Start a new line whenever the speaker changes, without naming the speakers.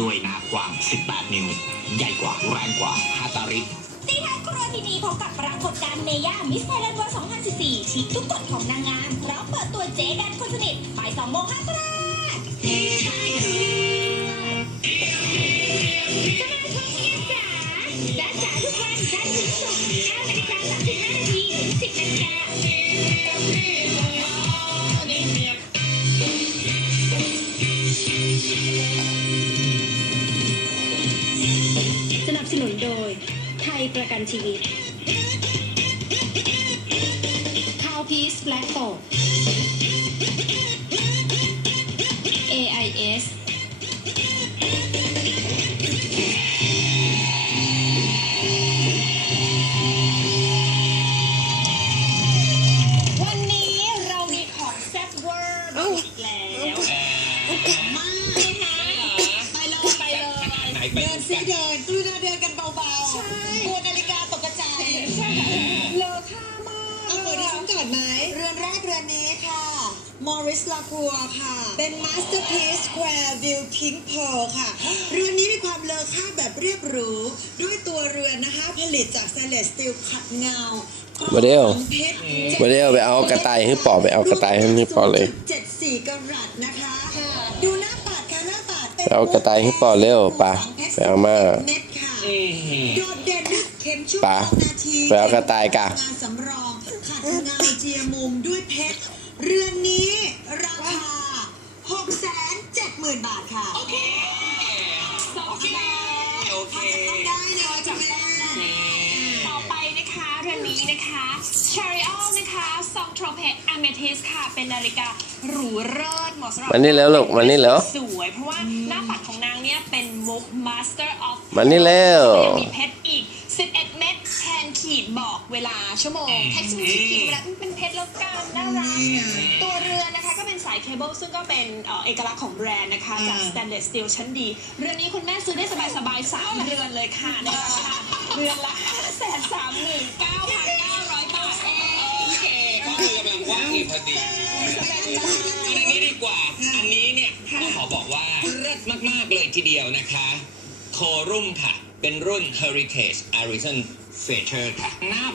ด้วยหน้ากว้าง 18 นิ้ว ใหญ่กว่าแรงกว่าฮาตาริ
ตีท้ายครัวทีนี้พบกับปรากฏการณ์เมย่ามิสไทยแลนด์เวิร์2014ฉีกทุกกฎของนางงามพร้อมเปิดตัวเจ๊แดนคนสนิทบ่าย2โมงห้ามพลาดสมาคมเมียจ๋าจ้าจ๋าทุกวันจันทร์ถึงศุกร์9นาฬิกา35นาทีถึง10นาฬิกา
ส ทยประกันชีวิตคาวพีสแบล็กโฟ AIS
วันนี้เรามีของแซ่บเวอร์มาอีกแล้วมากนะคะไปเลยไปเลย
ไหนไป
เดินซิเดินกรุณาเดินกัน รื
อ
นแรกเรือนนี้ค่ะ Morris l a c r o i x ค่ะ เป็น Masterpiece Square View Pink Pearl ค่ะ เรือนนี้มีความเลอค่าแบบเรียบหรู ด้วยตัวเรือนนะคะ ผลิตจาก stainless steel ขัดเงา
มาเร็ว
เพชร
มาเร็วไปเอากระต่ายให้ปอไปเอากระต่ายให้ปอเลย
0.74กรัตนะคะดูหน้าปัดค่ะหน้าปัดเป็น
ไปเอากระต่ายให้ปอเร็วปะไปเอามา
เม็ดค่ะโดดเด่นด้วยเข็มชุ่ม
ปะ
นาที
ไปเอากระต่ายกะ
งานสำรอง ขัดเงาเจียมุมด้วยเพชร เรือนนี้ราคา6 7 0 0 0 0 บาทค่ะ โอเค
โอเค
โอเค
ต้องได้เลยจ้ะแม่
ต่อไปนะคะเรือนนี้นะคะ c h a r i o l นะคะซองโทรเพ Amethyst ค่ะ เป็นนาฬิกาหรูเลิศเหมาะสำหรับ
มานี่แล้วลูกมานี่แล้ว
สวยเพราะว่าหน้าปัดของนางเนี่ยเป็นมุก Master of
มานี่แล้ว
ยังมีเพชร เวลาชั่วโมงแท็กซี่ขีดเวลาเป็นเพชรแล้วกันน่ารักตัวเรือนนะคะก็เป็นสายเคเบิลซึ่งก็เป็นเอ่อเอกลักษณ์ของแบรนด์นะคะจาก stainless steel ชั้นดี เรือนนี้คุณแม่ซื้อได้สบายๆสามเรือนเลยค่ะในราคาเรือนละ5 3 9 9 9 0 0บาทเอง
โอเคก็คือกำลังว่างอยู่พอดีเอาอย่างนี้ดีกว่า อันนี้เนี่ยต้องขอบอกว่าเลิศมากๆเลยทีเดียวนะคะโครุ่มค่ะ เป็นรุ่น Heritage Artisan Feature ค่ะหน้า